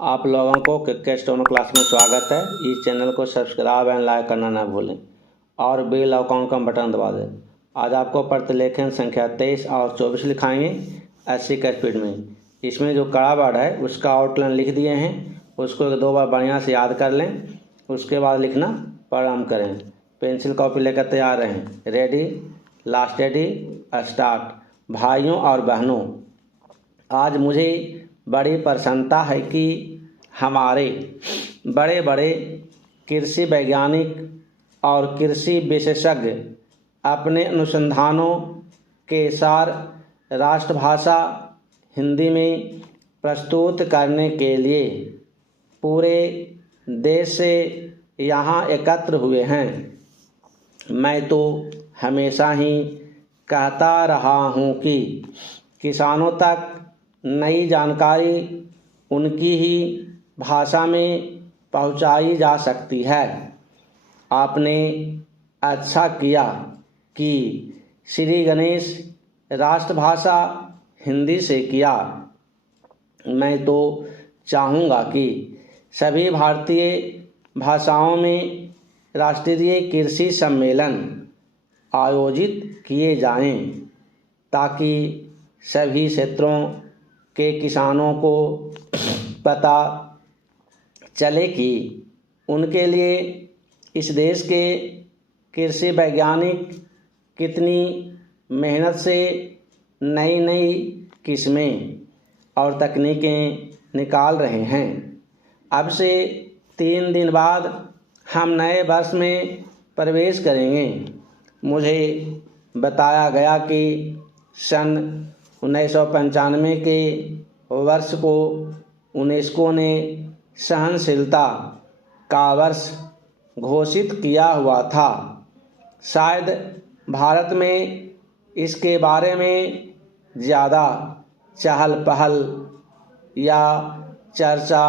आप लोगों को क्रिकेट स्टोन क्लास में स्वागत है। इस चैनल को सब्सक्राइब एंड लाइक करना ना भूलें और बेल आइकॉन का बटन दबा दें। आज आपको प्रतिलेखन संख्या 23 और 24 लिखाएंगे 80 का स्पीड में। इसमें जो कड़ा वर्ड है उसका आउटलाइन लिख दिए हैं, उसको एक दो बार बढ़िया से याद कर लें, उसके बाद लिखना प्रारंभ करें। पेंसिल कॉपी लेकर तैयार रहें। Ready, last ready, start. भाइयों और बहनों, आज मुझे बड़ी प्रसन्नता है कि हमारे बड़े बड़े कृषि वैज्ञानिक और कृषि विशेषज्ञ अपने अनुसंधानों के सार राष्ट्रभाषा हिंदी में प्रस्तुत करने के लिए पूरे देश से यहाँ एकत्र हुए हैं। मैं तो हमेशा ही कहता रहा हूँ कि किसानों तक नई जानकारी उनकी ही भाषा में पहुंचाई जा सकती है। आपने अच्छा किया कि श्री गणेश राष्ट्रभाषा हिंदी से किया। मैं तो चाहूँगा कि सभी भारतीय भाषाओं में राष्ट्रीय कृषि सम्मेलन आयोजित किए जाएं, ताकि सभी क्षेत्रों के किसानों को पता चले कि उनके लिए इस देश के कृषि वैज्ञानिक कितनी मेहनत से नई नई किस्में और तकनीकें निकाल रहे हैं। अब से 3 दिन बाद हम नए वर्ष में प्रवेश करेंगे। मुझे बताया गया कि सन 1995 के वर्ष को यूनेस्को ने सहनशीलता का वर्ष घोषित किया हुआ था। शायद भारत में इसके बारे में ज़्यादा चहल पहल या चर्चा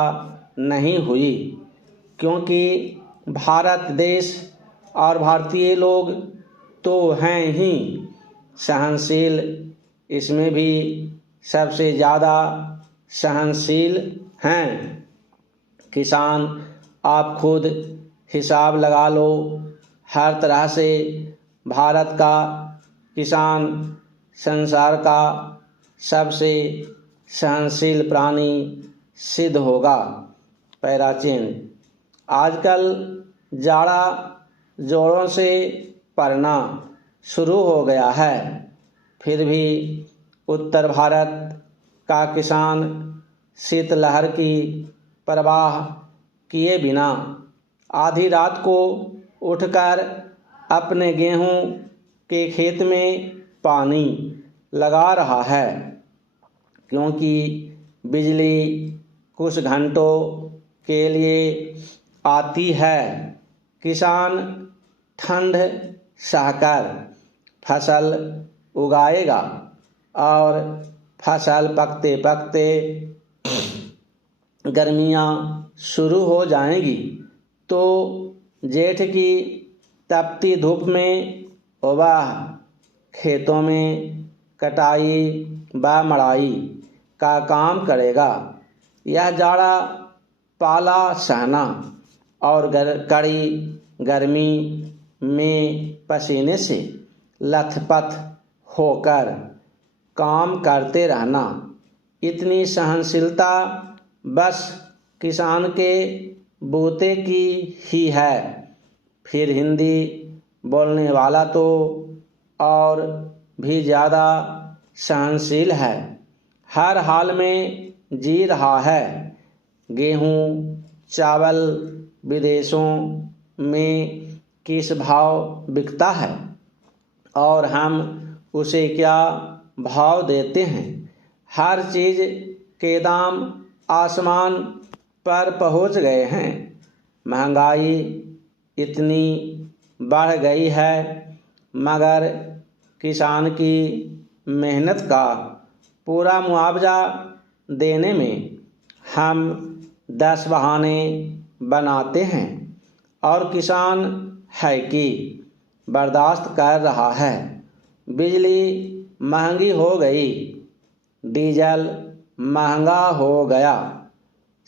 नहीं हुई, क्योंकि भारत देश और भारतीय लोग तो हैं ही सहनशील, इसमें भी सबसे ज़्यादा सहनशील हैं किसान। आप खुद हिसाब लगा लो, हर तरह से भारत का किसान संसार का सबसे सहनशील प्राणी सिद्ध होगा। पैराचीन। आजकल जाड़ा जोरों से पड़ना शुरू हो गया है, फिर भी उत्तर भारत का किसान शीतलहर की परवाह किए बिना आधी रात को उठकर अपने गेहूं के खेत में पानी लगा रहा है, क्योंकि बिजली कुछ घंटों के लिए आती है। किसान ठंड सहकर फसल उगाएगा और फसल पकते पकते गर्मियाँ शुरू हो जाएंगी, तो जेठ की तपती धूप में वह खेतों में कटाई व मड़ाई का काम करेगा। यह जाड़ा पाला सहना और कड़ी गर्मी में पसीने से लथपथ होकर काम करते रहना, इतनी सहनशीलता बस किसान के बूते की ही है। फिर हिंदी बोलने वाला तो और भी ज़्यादा सहनशील है, हर हाल में जी रहा है। गेहूँ चावल विदेशों में किस भाव बिकता है और हम उसे क्या भाव देते हैं। हर चीज़ के दाम आसमान पर पहुंच गए हैं। महंगाई इतनी बढ़ गई है, मगर किसान की मेहनत का पूरा मुआवजा देने में हम 10 बहाने बनाते हैं और किसान है कि बर्दाश्त कर रहा है। बिजली महंगी हो गई, डीजल महंगा हो गया,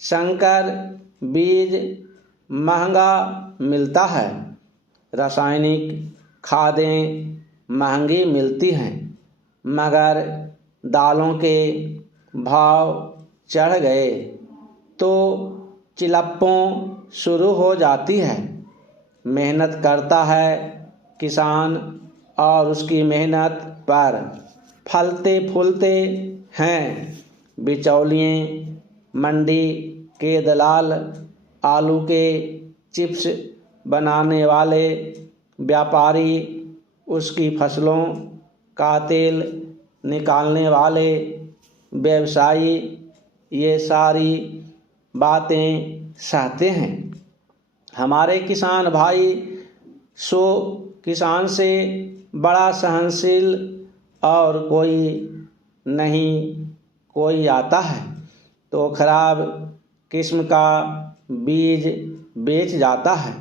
संकर बीज महंगा मिलता है, रासायनिक खादें महंगी मिलती हैं, मगर दालों के भाव चढ़ गए तो चिलप्पों शुरू हो जाती है। मेहनत करता है किसान और उसकी मेहनत पर फलते फूलते हैं बिचौलिए, मंडी के दलाल, आलू के चिप्स बनाने वाले व्यापारी, उसकी फसलों का तेल निकालने वाले व्यवसायी, ये सारी बातें सहते हैं। हमारे किसान भाई सो किसान से बड़ा सहनशील और कोई नहीं। कोई आता है तो खराब किस्म का बीज बेच जाता है,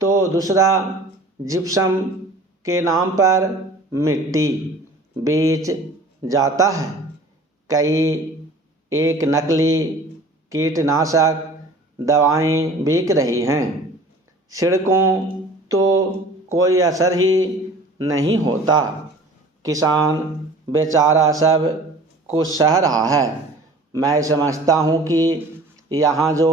तो दूसरा जिप्सम के नाम पर मिट्टी बेच जाता है। कई एक नकली कीटनाशक दवाएं बिक रही हैं, छिड़कों तो कोई असर ही नहीं होता। किसान बेचारा सब कुछ सह रहा है। मैं समझता हूँ कि यहाँ जो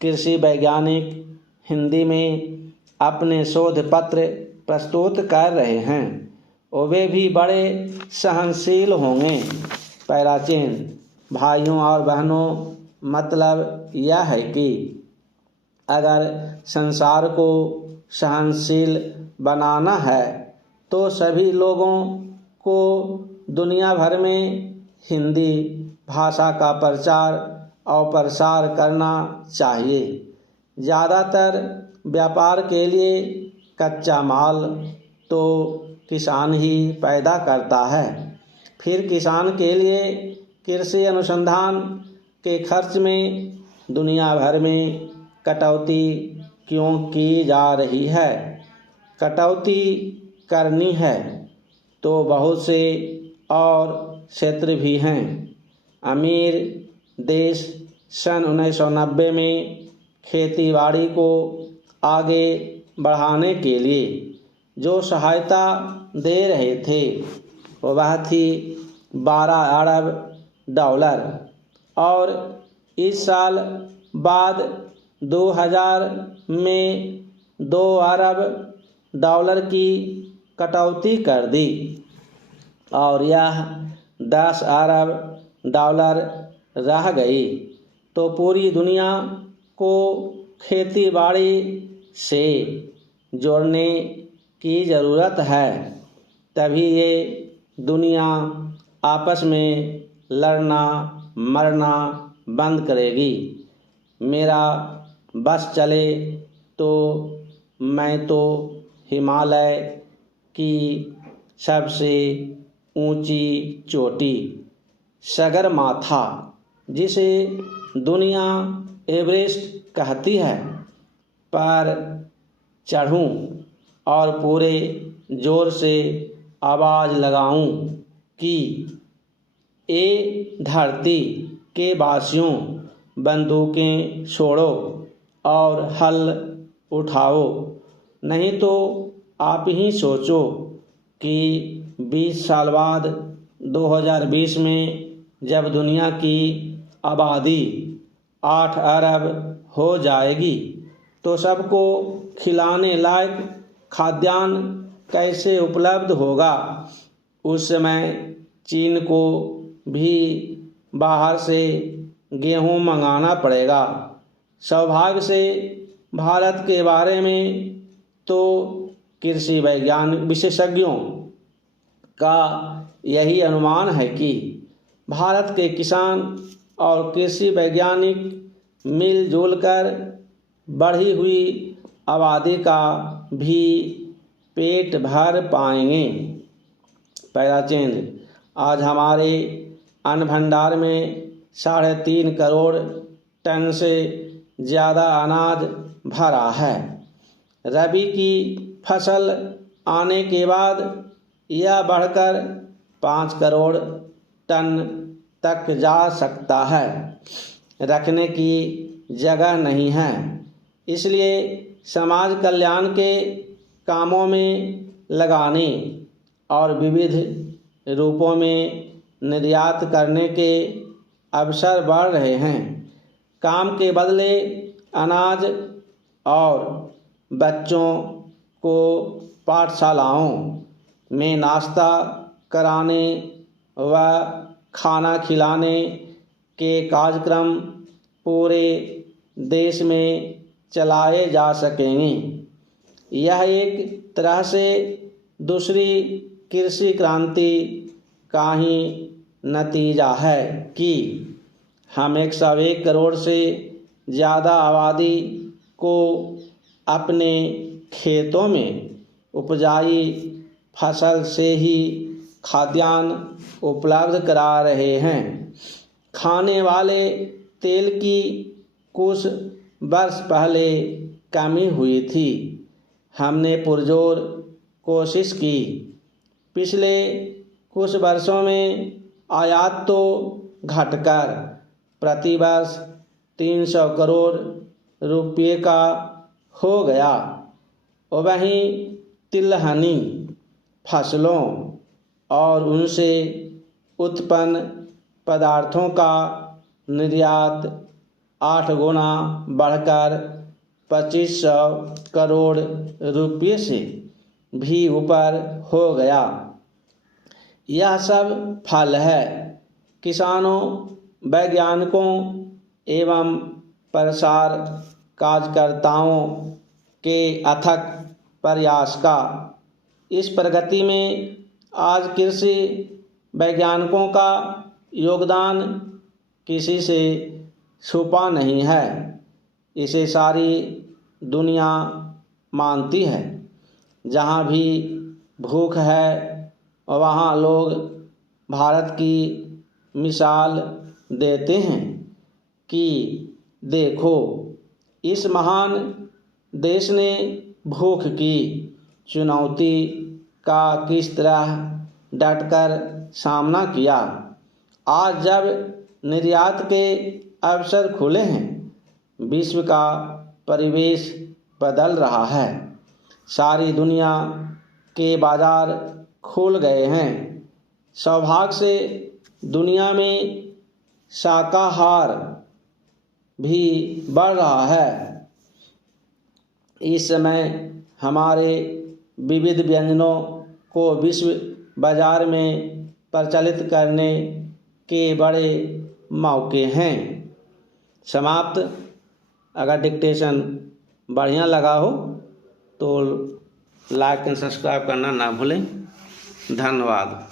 कृषि वैज्ञानिक हिंदी में अपने शोध पत्र प्रस्तुत कर रहे हैं वे भी बड़े सहनशील होंगे। पैराचीन भाइयों और बहनों, मतलब यह है कि अगर संसार को सहनशील बनाना है तो सभी लोगों को दुनिया भर में हिंदी भाषा का प्रचार और प्रसार करना चाहिए। ज़्यादातर व्यापार के लिए कच्चा माल तो किसान ही पैदा करता है, फिर किसान के लिए कृषि अनुसंधान के खर्च में दुनिया भर में कटौती क्यों की जा रही है? कटौती करनी है तो बहुत से और क्षेत्र भी हैं। अमीर देश सन 1990 में खेतीबाड़ी को आगे बढ़ाने के लिए जो सहायता दे रहे थे वह थी 12 अरब डॉलर, और इस साल बाद 2000 में 2 अरब डॉलर की कटौती कर दी और यह 10 अरब डॉलर रह गई। तो पूरी दुनिया को खेती बाड़ी से जोड़ने की ज़रूरत है, तभी ये दुनिया आपस में लड़ना मरना बंद करेगी। मेरा बस चले तो मैं तो हिमालय की सबसे ऊंची चोटी सगरमाथा, जिसे दुनिया एवरेस्ट कहती है, पर चढ़ूं और पूरे जोर से आवाज़ लगाऊं कि ए धरती के वासियों, बंदूकें छोड़ो और हल उठाओ, नहीं तो आप ही सोचो कि 20 साल बाद 2020 में जब दुनिया की आबादी 8 अरब हो जाएगी तो सबको खिलाने लायक खाद्यान्न कैसे उपलब्ध होगा। उस समय चीन को भी बाहर से गेहूं मंगाना पड़ेगा। सौभाग्य से भारत के बारे में तो कृषि वैज्ञानिक विशेषज्ञों का यही अनुमान है कि भारत के किसान और कृषि वैज्ञानिक मिलजुल कर बढ़ी हुई आबादी का भी पेट भर पाएंगे। पैराचेंज आज हमारे अन्न भंडार में 3.5 करोड़ टन से ज़्यादा अनाज भरा है। रबी की फसल आने के बाद यह बढ़कर 5 करोड़ टन तक जा सकता है। रखने की जगह नहीं है। इसलिए समाज कल्याण के कामों में लगाने और विविध रूपों में निर्यात करने के अवसर बढ़ रहे हैं। काम के बदले अनाज और बच्चों को पाठशालाओं में नाश्ता कराने व खाना खिलाने के कार्यक्रम पूरे देश में चलाए जा सकेंगे। यह एक तरह से दूसरी कृषि क्रांति का ही नतीजा है कि हम 101 करोड़ से ज़्यादा आबादी को अपने खेतों में उपजाई फसल से ही खाद्यान्न उपलब्ध करा रहे हैं। खाने वाले तेल की कुछ वर्ष पहले कमी हुई थी। हमने पुरजोर कोशिश की। पिछले कुछ वर्षों में आयात तो घटकर प्रतिवर्ष 300 करोड़ रुपये का हो गया। वहीं तिलहनी फसलों और उनसे उत्पन्न पदार्थों का निर्यात 8 गुना बढ़कर 2500 करोड़ रुपये से भी ऊपर हो गया। यह सब फल है किसानों, वैज्ञानिकों एवं प्रसार कार्यकर्ताओं के अथक प्रयास का। इस प्रगति में आज कृषि वैज्ञानिकों का योगदान किसी से छुपा नहीं है। इसे सारी दुनिया मानती है। जहाँ भी भूख है वहाँ लोग भारत की मिसाल देते हैं कि देखो इस महान देश ने भूख की चुनौती का किस तरह डटकर सामना किया। आज जब निर्यात के अवसर खुले हैं, विश्व का परिवेश बदल रहा है। सारी दुनिया के बाजार खुल गए हैं। सौभाग्य से दुनिया में शाकाहार भी बढ़ रहा है। इस समय हमारे विविध व्यंजनों को विश्व बाजार में प्रचलित करने के बड़े मौके हैं। समाप्त। अगर डिक्टेशन बढ़िया लगा हो तो लाइक एंड सब्सक्राइब करना ना भूलें। धन्यवाद।